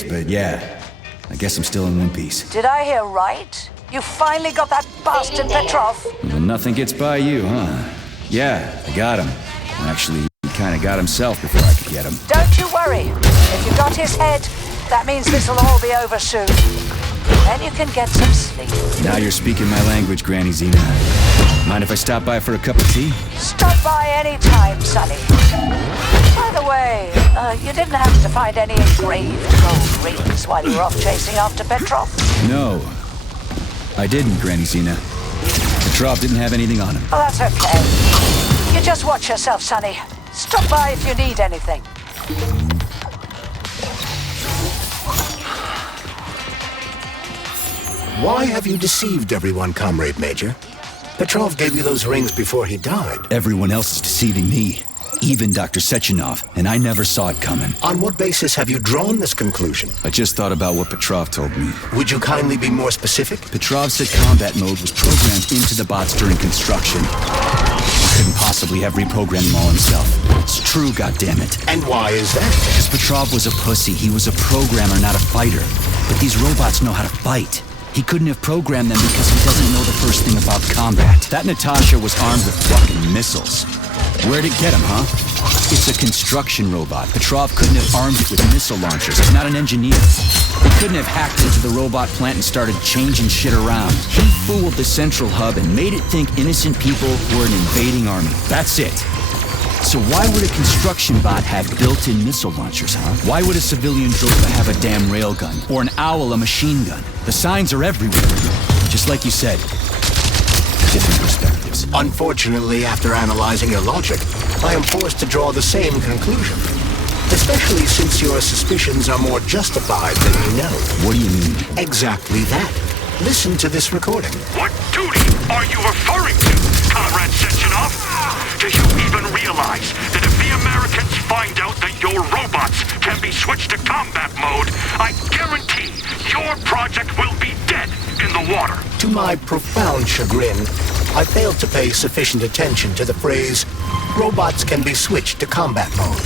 but yeah, I guess I'm still in one piece. Did I hear right? You finally got that bastard Petrov? Well, nothing gets by you, huh? Yeah, I got him. Actually, he kinda got himself before I could get him. Don't you worry. If you got his head, that means this'll all be over soon. Then you can get some sleep. Now you're speaking my language, Granny Xena. Mind if I stop by for a cup of tea? Stop by any time, Sonny. By the way, you didn't happen to find any engraved gold rings while you were off chasing after Petrov? No, I didn't, Granny Xena. Petrov didn't have anything on him. Oh, that's okay. You just watch yourself, Sonny. Stop by if you need anything. Why have you deceived everyone, Comrade Major? Petrov gave you those rings before he died. Everyone else is deceiving me. Even Dr. Sechenov, and I never saw it coming. On what basis have you drawn this conclusion? I just thought about what Petrov told me. Would you kindly be more specific? Petrov said combat mode was programmed into the bots during construction. He couldn't possibly have reprogrammed them all himself. It's true, goddammit. And why is that? Because Petrov was a pussy. He was a programmer, not a fighter. But these robots know how to fight. He couldn't have programmed them because he doesn't know the first thing about combat. That Natasha was armed with fucking missiles. Where'd it get him, huh? It's a construction robot. Petrov couldn't have armed it with missile launchers. He's not an engineer. He couldn't have hacked into the robot plant and started changing shit around. He fooled the central hub and made it think innocent people were an invading army. That's it. So why would a construction bot have built-in missile launchers, huh? Why would a civilian droid have a damn railgun? Or an owl a machine gun? The signs are everywhere. Just like you said. Different perspectives. Unfortunately, after analyzing your logic, I am forced to draw the same conclusion. Especially since your suspicions are more justified than you know. What do you mean? Exactly that. Listen to this recording. What duty are you referring to, Comrade Sechenov? Do you even realize that if the Americans find out that your robots can be switched to combat mode, I guarantee your project will be dead in the water? To my profound chagrin, I failed to pay sufficient attention to the phrase, robots can be switched to combat mode.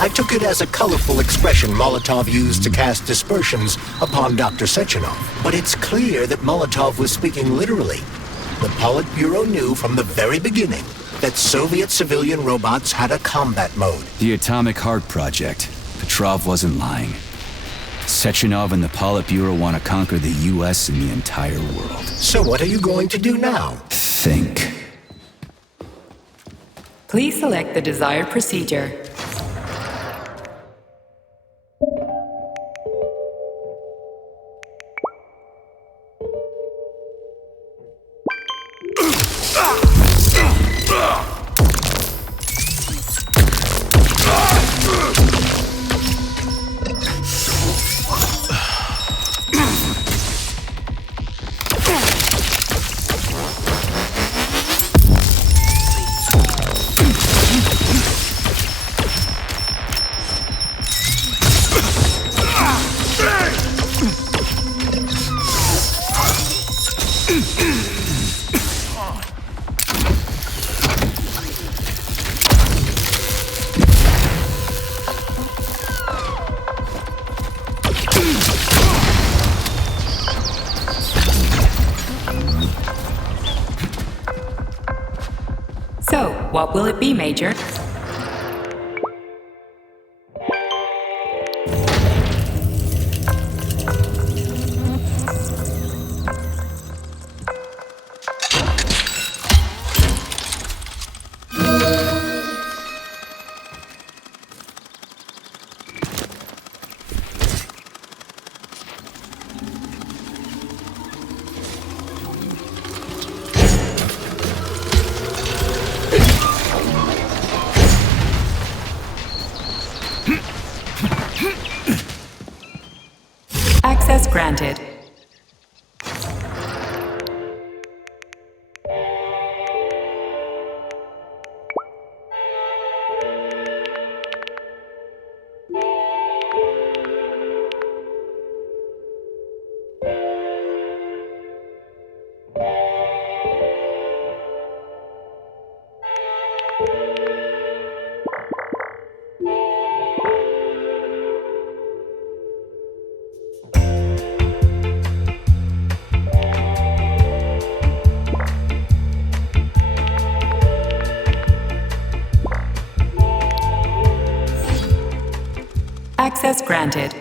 I took it as a colorful expression Molotov used to cast dispersions upon Dr. Sechenov. But it's clear that Molotov was speaking literally. The Politburo knew from the very beginning that Soviet civilian robots had a combat mode. The Atomic Heart Project. Petrov wasn't lying. Sechenov and the Politburo want to conquer the U.S. and the entire world. So what are you going to do now? Think. Please select the desired procedure. So, what will it be, Major? Access granted. Access granted.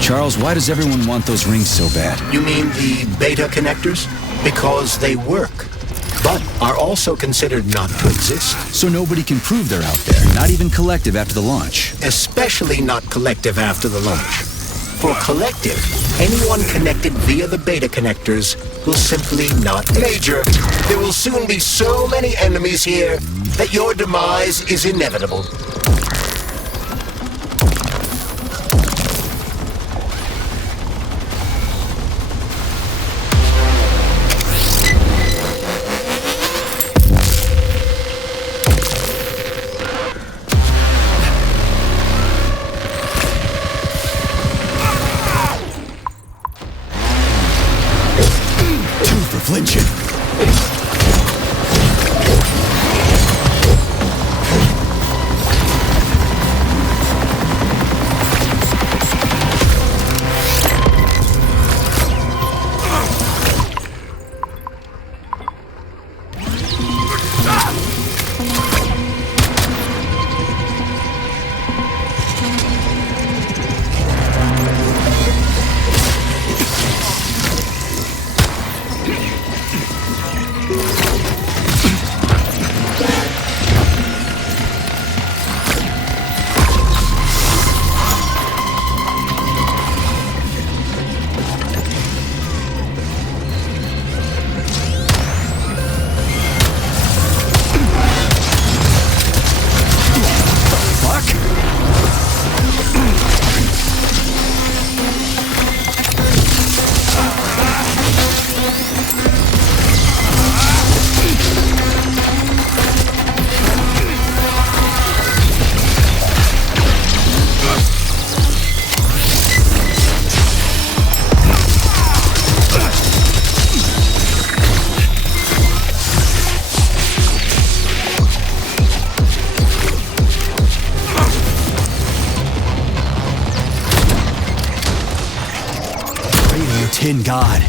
Charles, why does everyone want those rings so bad? You mean the beta connectors? Because they work, but are also considered not to exist. So nobody can prove they're out there, not even Collective after the launch. Especially not Collective after the launch. For Collective, anyone connected via the beta connectors will simply not... Major, there will soon be so many enemies here that your demise is inevitable. Flinching. Tin God.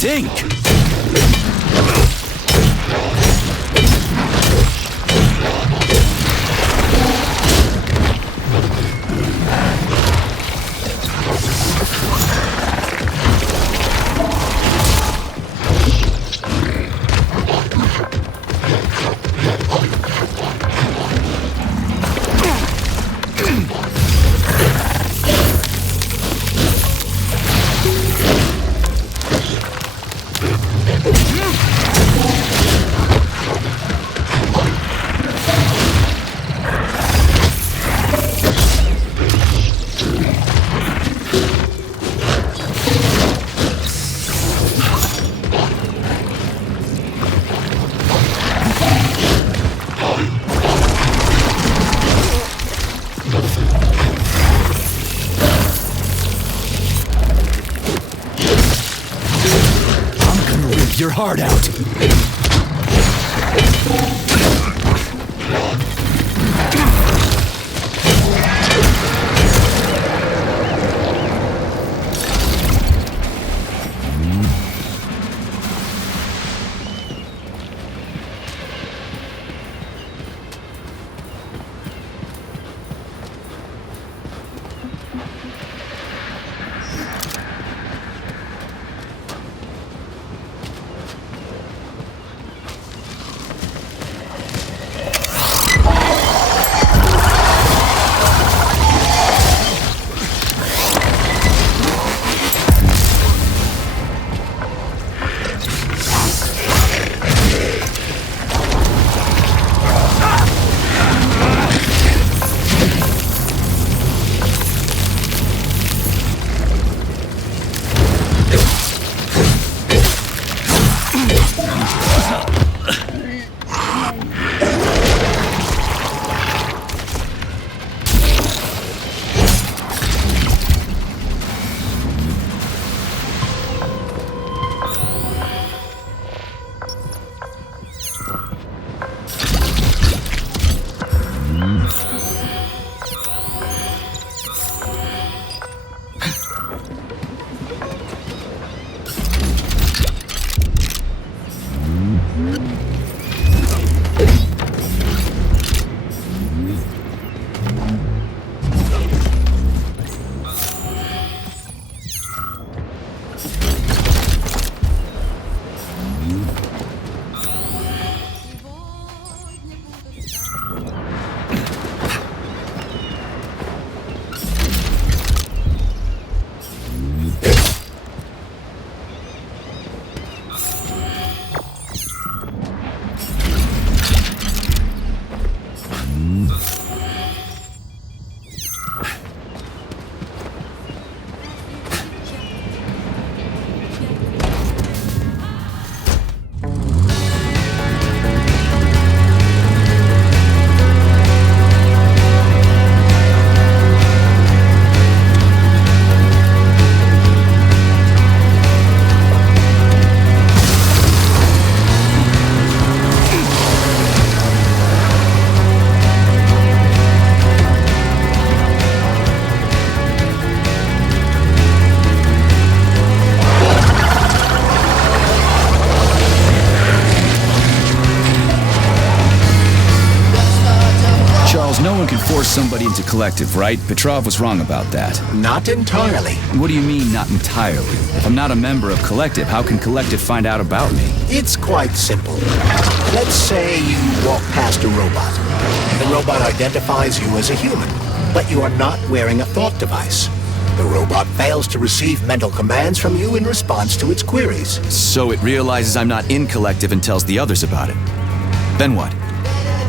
stink! Your heart out. No one can force somebody into collective, right? Petrov was wrong about that. Not entirely. What do you mean, not entirely? If I'm not a member of collective, how can collective find out about me? It's quite simple. Let's say you walk past a robot. The robot identifies you as a human, but you are not wearing a thought device. The robot fails to receive mental commands from you in response to its queries. So it realizes I'm not in collective and tells the others about it. Then what?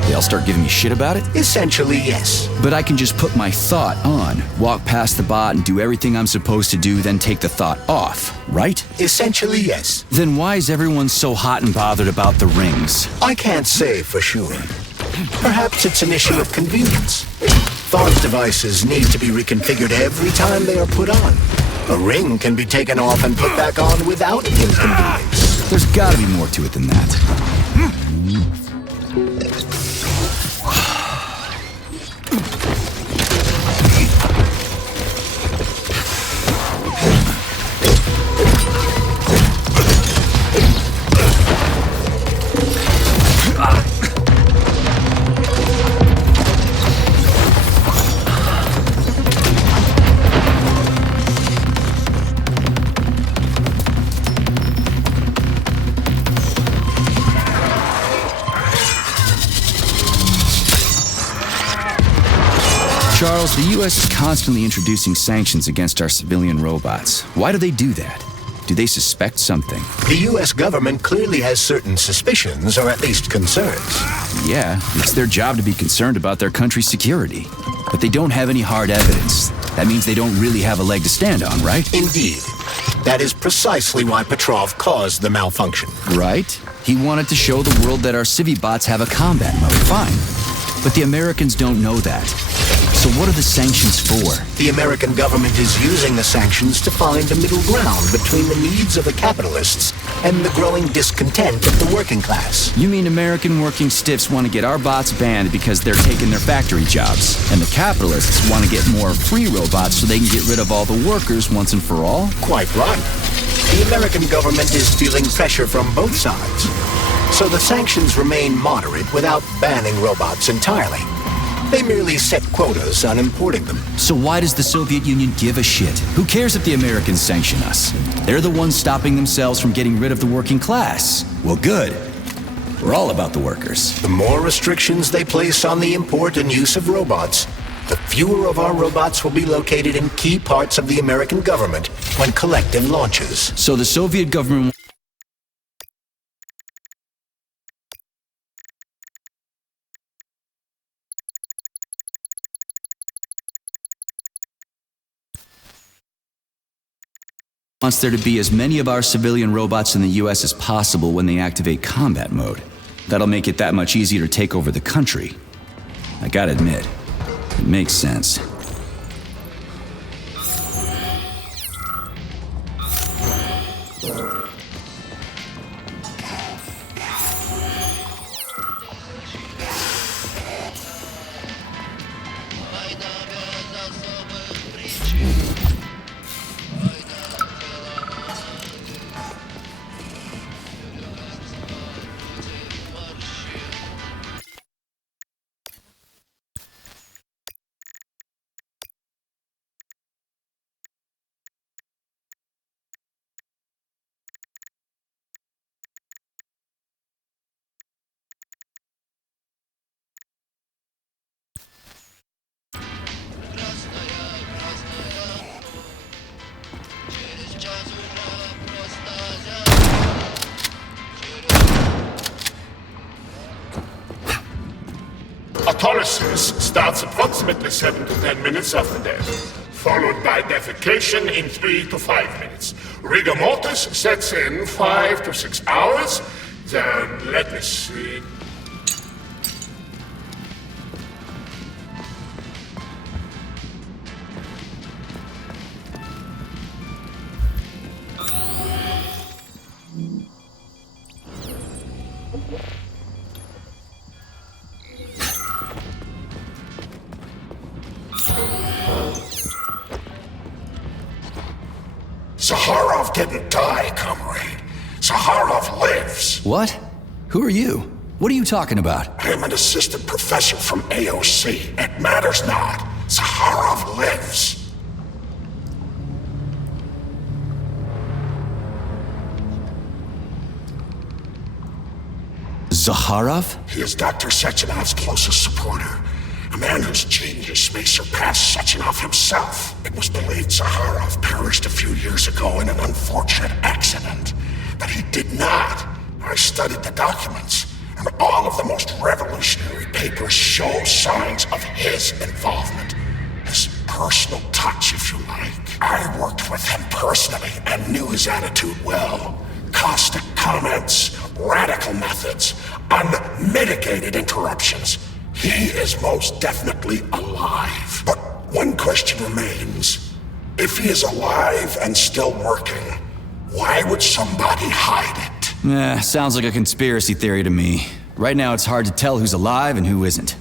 They'll start giving me shit about it? Essentially, yes. But I can just put my thought on, walk past the bot and do everything I'm supposed to do, then take the thought off, right? Essentially, yes. Then why is everyone so hot and bothered about the rings? I can't say for sure. Perhaps it's an issue of convenience. Thought devices need to be reconfigured every time they are put on. A ring can be taken off and put back on without inconvenience. There's gotta be more to it than that. Charles, the U.S. is constantly introducing sanctions against our civilian robots. Why do they do that? Do they suspect something? The U.S. government clearly has certain suspicions, or at least concerns. Yeah, it's their job to be concerned about their country's security. But they don't have any hard evidence. That means they don't really have a leg to stand on, right? Indeed. That is precisely why Petrov caused the malfunction. Right? He wanted to show the world that our Civibots have a combat mode. Fine. But the Americans don't know that. So what are the sanctions for? The American government is using the sanctions to find a middle ground between the needs of the capitalists and the growing discontent of the working class. You mean American working stiffs want to get our bots banned because they're taking their factory jobs, and the capitalists want to get more free robots so they can get rid of all the workers once and for all? Quite right. The American government is feeling pressure from both sides. So the sanctions remain moderate without banning robots entirely. They merely set quotas on importing them. So why does the Soviet Union give a shit? Who cares if the Americans sanction us? They're the ones stopping themselves from getting rid of the working class. Well, good. We're all about the workers. The more restrictions they place on the import and use of robots, the fewer of our robots will be located in key parts of the American government when collective launches. So the Soviet government wants there to be as many of our civilian robots in the US as possible when they activate combat mode. That'll make it that much easier to take over the country. I gotta admit, it makes sense. Autolysis starts approximately 7 to 10 minutes after death, followed by defecation in 3 to 5 minutes. Rigor mortis sets in 5 to 6 hours. Then, let me see. Zaharov didn't die, comrade. Zaharov lives. What? Who are you? What are you talking about? I'm an assistant professor from AOC. It matters not. Zaharov lives. Zaharov? He is Dr. Sechenov's closest supporter. A man whose genius may surpass Sechenov himself. It was believed Zaharov perished a few years ago in an unfortunate accident. But he did not. I studied the documents, and all of the most revolutionary papers show signs of his involvement. His personal touch, if you like. I worked with him personally and knew his attitude well. Caustic comments, radical methods, unmitigated interruptions. He is most definitely alive. But one question remains. If he is alive and still working, why would somebody hide it? Sounds like a conspiracy theory to me. Right now it's hard to tell who's alive and who isn't.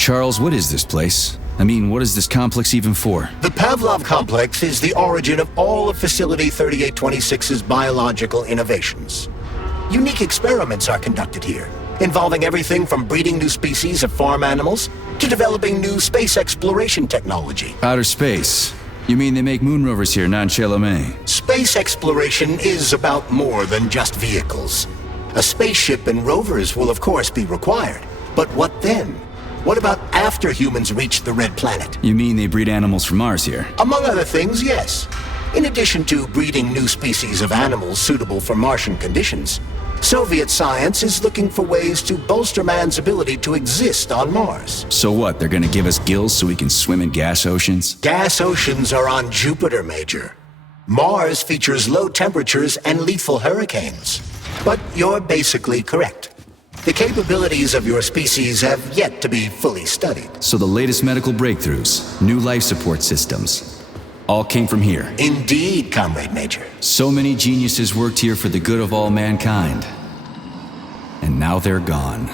Charles, what is this place? I mean, what is this complex even for? The Pavlov complex is the origin of all of Facility 3826's biological innovations. Unique experiments are conducted here, involving everything from breeding new species of farm animals to developing new space exploration technology. Outer space? You mean they make moon rovers here, not in Chelomey? Space exploration is about more than just vehicles. A spaceship and rovers will of course be required. But what then? What about after humans reach the Red Planet? You mean they breed animals from Mars here? Among other things, yes. In addition to breeding new species of animals suitable for Martian conditions, Soviet science is looking for ways to bolster man's ability to exist on Mars. So what, they're gonna give us gills so we can swim in gas oceans? Gas oceans are on Jupiter, Major. Mars features low temperatures and lethal hurricanes. But you're basically correct. The capabilities of your species have yet to be fully studied. So the latest medical breakthroughs, new life support systems, all came from here. Indeed, Comrade Major. So many geniuses worked here for the good of all mankind. And now they're gone.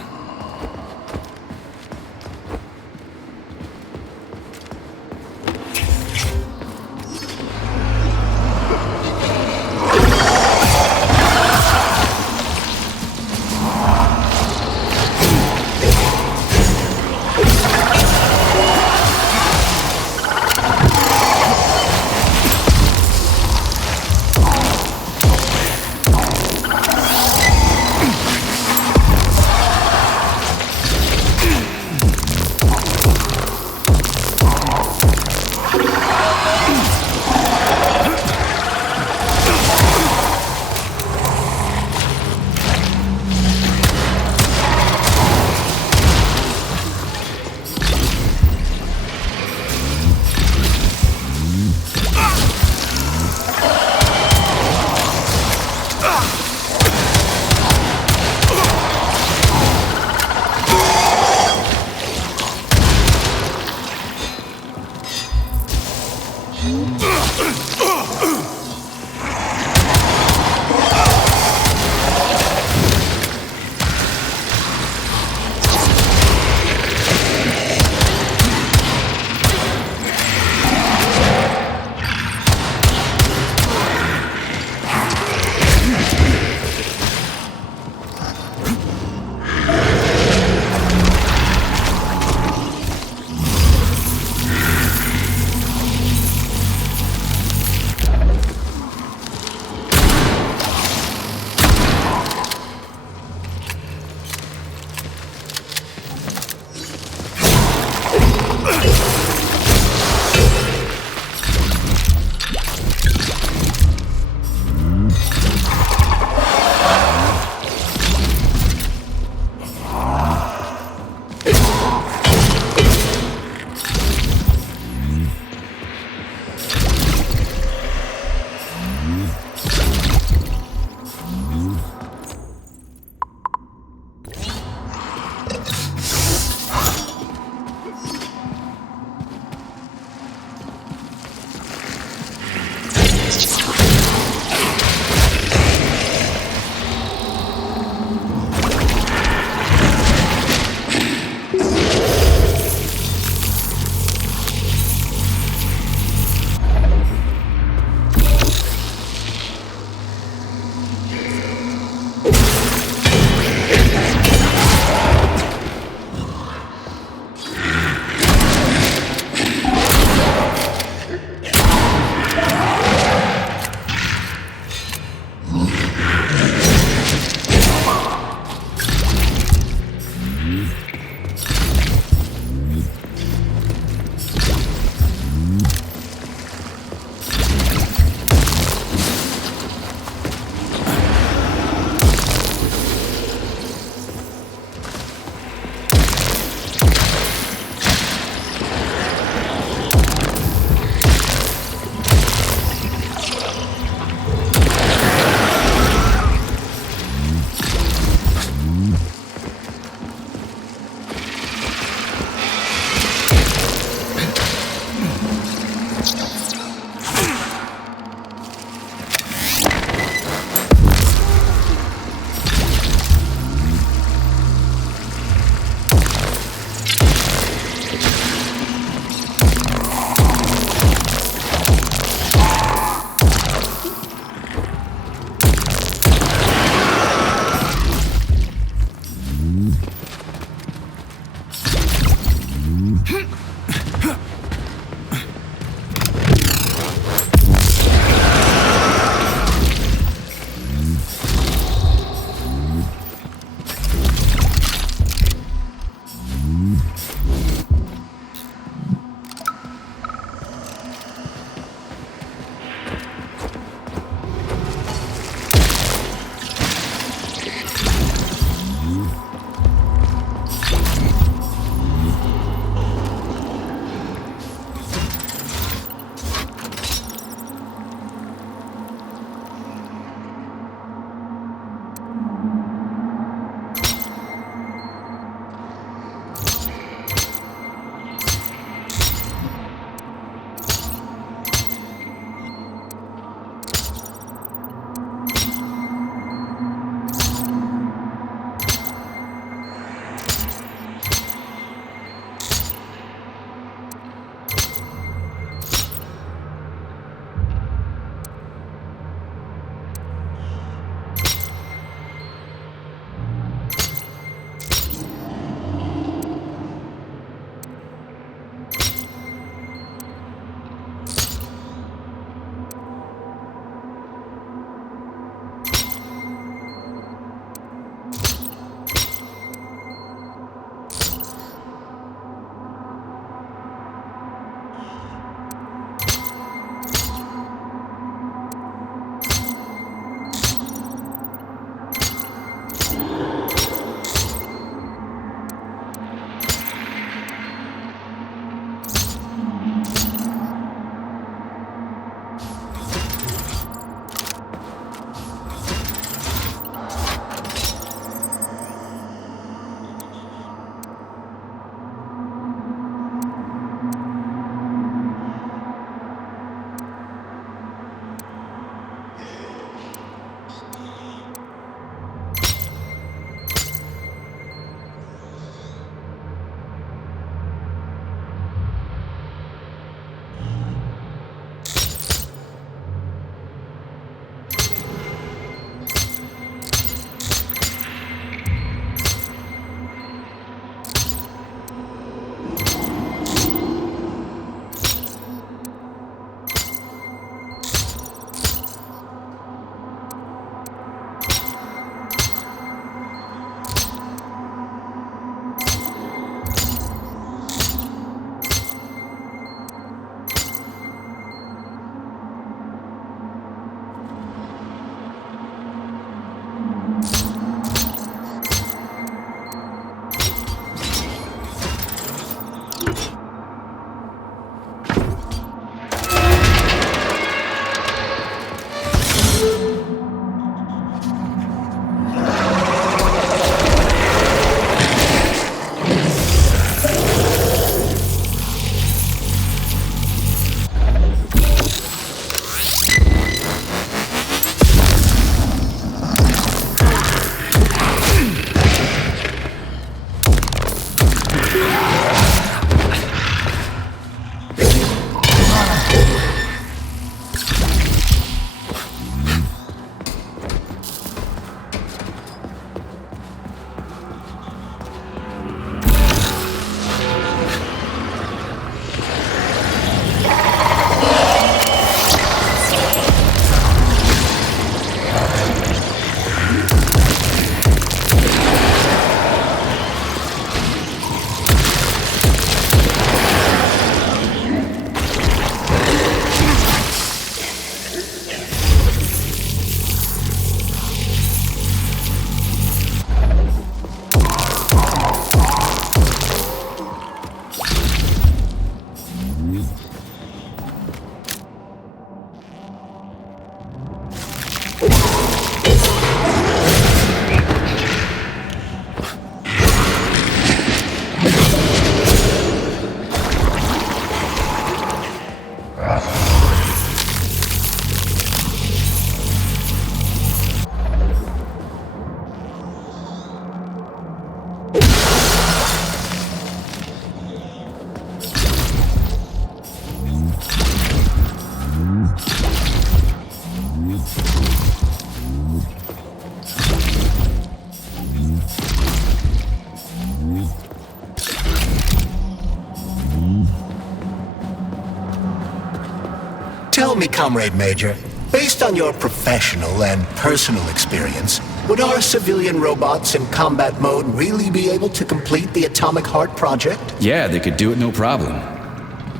Tell me, Comrade Major, based on your professional and personal experience, would our civilian robots in combat mode really be able to complete the Atomic Heart project? Yeah, they could do it no problem.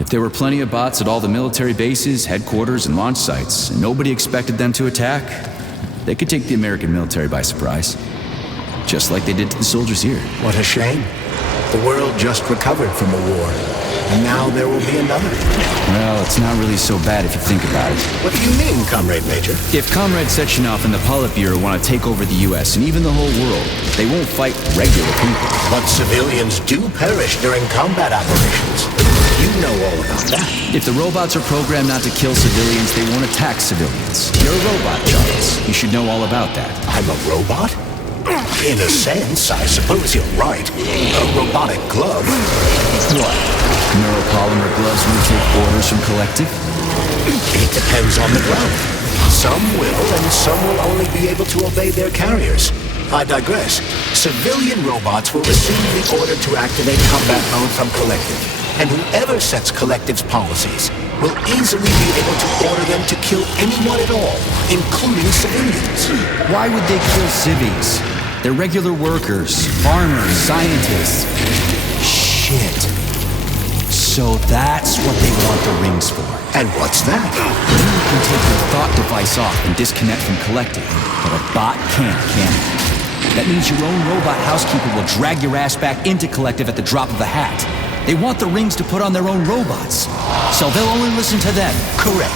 If there were plenty of bots at all the military bases, headquarters, and launch sites, and nobody expected them to attack, they could take the American military by surprise. Just like they did to the soldiers here. What a shame. The world just recovered from a war, and now there will be another. Well, it's not really so bad if you think about it. What do you mean, Comrade Major? If Comrade Sechenov and the Politburo want to take over the U.S. and even the whole world, they won't fight regular people. But civilians do perish during combat operations. You know all about that. If the robots are programmed not to kill civilians, they won't attack civilians. You're a robot, Charles. You should know all about that. I'm a robot? In a sense, I suppose you're right. A robotic glove. What? Neuropolymer gloves won't take orders from Collective? It depends on the glove. Some will, and some will only be able to obey their carriers. I digress. Civilian robots will receive the order to activate combat mode from Collective, and whoever sets Collective's policies will easily be able to order them to kill anyone at all, including civilians. Why would they kill civvies? They're regular workers, farmers, scientists. Shit. So that's what they want the rings for. And what's that? You can take your thought device off and disconnect from Collective, but a bot can't, can it? That means your own robot housekeeper will drag your ass back into Collective at the drop of a hat. They want the rings to put on their own robots, so they'll only listen to them. Correct.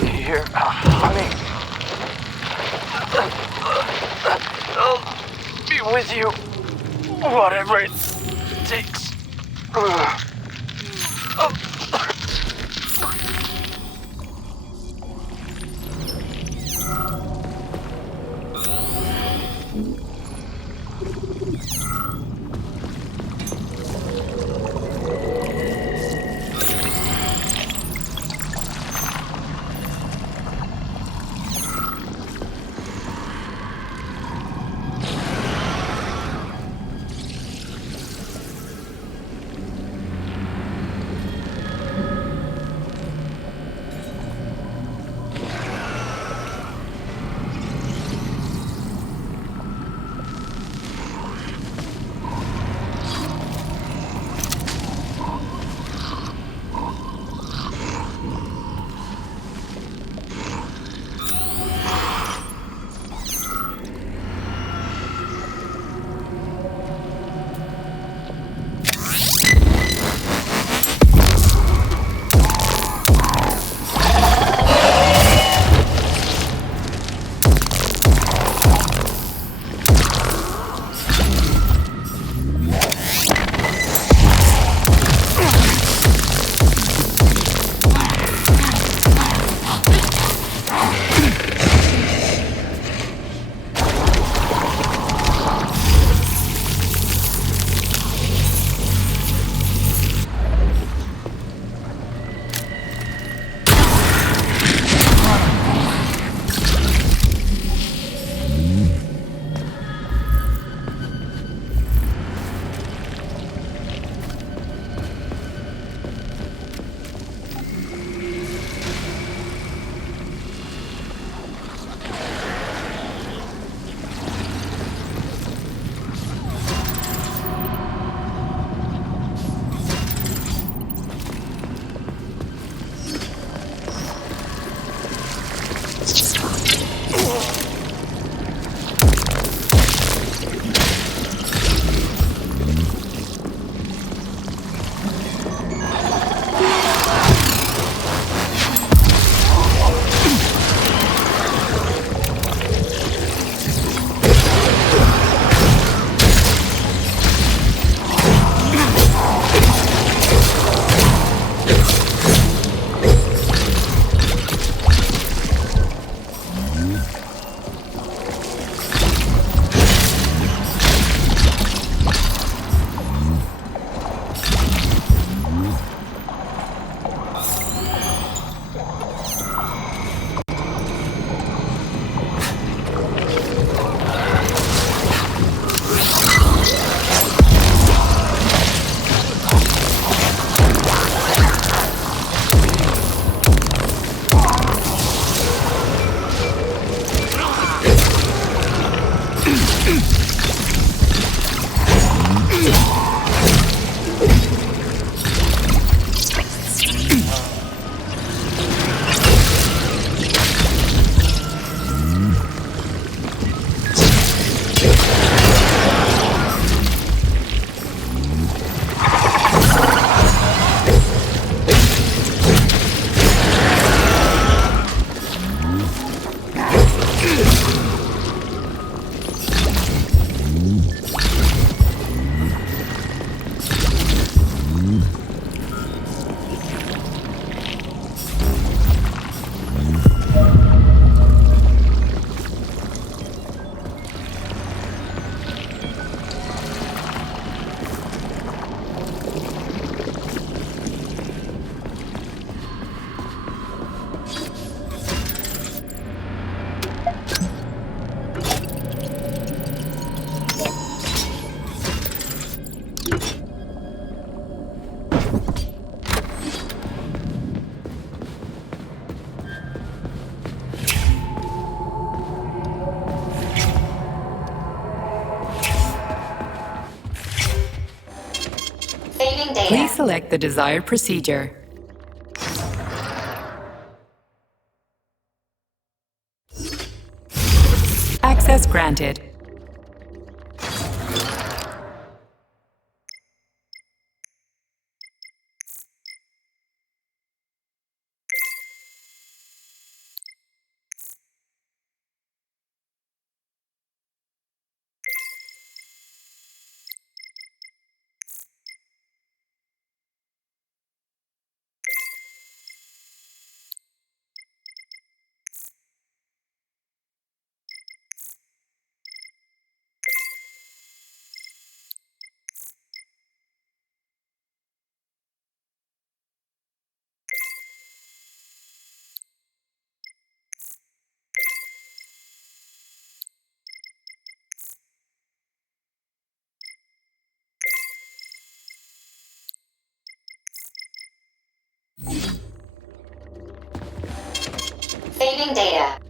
Here, honey. I'll be with you, whatever it takes. select the desired procedure. Access granted. Saving data.